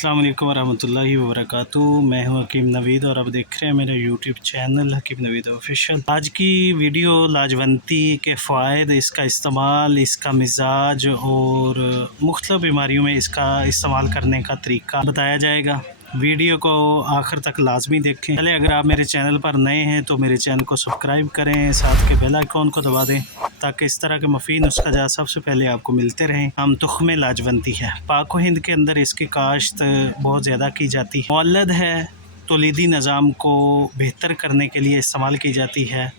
अस्सलाम वालेकुम वरहमतुल्लाहि वबरकातुहू। मैं हूं हकीम नवीद और अब देख रहे हैं मेरा यूट्यूब चैनल हकीम नवीद ऑफिशियल। आज की वीडियो लाजवंती के फ़ायदे, इसका इस्तेमाल, इसका मिजाज और मुख्तलिफ़ बीमारियों में इसका इस्तेमाल करने का तरीका बताया जाएगा। वीडियो को आखिर तक लाजमी देखें। पहले अगर आप मेरे चैनल पर नए हैं तो मेरे चैनल को सब्सक्राइब करें, साथ के बेल आइकॉन को दबा दें ताकि इस तरह के मफीद नुस्खा सबसे पहले आपको मिलते रहें। हम तुख्मे लाजवंती है, पाक व हिंद के अंदर इसकी काश्त बहुत ज़्यादा की जाती है। मौलद है, तौलीदी निज़ाम को बेहतर करने के लिए इस्तेमाल की जाती है।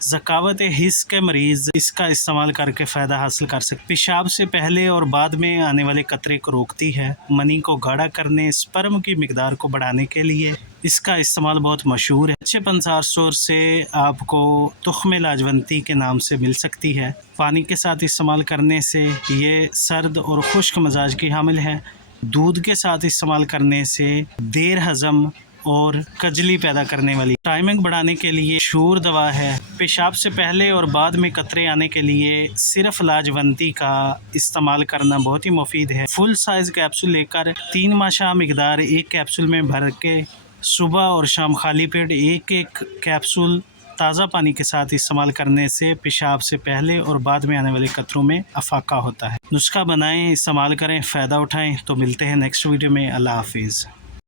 ज़कावत हिस्स के मरीज़ इसका इस्तेमाल करके फ़ायदा हासिल कर सकते। पेशाब से पहले और बाद में आने वाले कतरे को रोकती है। मनी को गाढ़ा करने, स्पर्म की मिकदार को बढ़ाने के लिए इसका इस्तेमाल बहुत मशहूर है। अच्छे पंसार स्टोर से आपको तुख्मे लाजवंती के नाम से मिल सकती है। पानी के साथ इस्तेमाल करने से ये सर्द और खुश्क मिजाज की हामिल है। दूध के साथ इस्तेमाल करने से देर हज़म और कजली पैदा करने वाली, टाइमिंग बढ़ाने के लिए शूर दवा है। पेशाब से पहले और बाद में कतरे आने के लिए सिर्फ लाजवंती का इस्तेमाल करना बहुत ही मुफीद है। फुल साइज़ कैप्सूल लेकर 3 माशा मिकदार एक कैप्सूल में भर के सुबह और शाम खाली पेट एक कैप्सूल ताज़ा पानी के साथ इस्तेमाल करने से पेशाब से पहले और बाद में आने वाले कतरों में अफाका होता है। नुस्खा बनाएं, इस्तेमाल करें, फ़ायदा उठाएं। तो मिलते हैं नेक्स्ट वीडियो में। अल्लाह हाफिज़।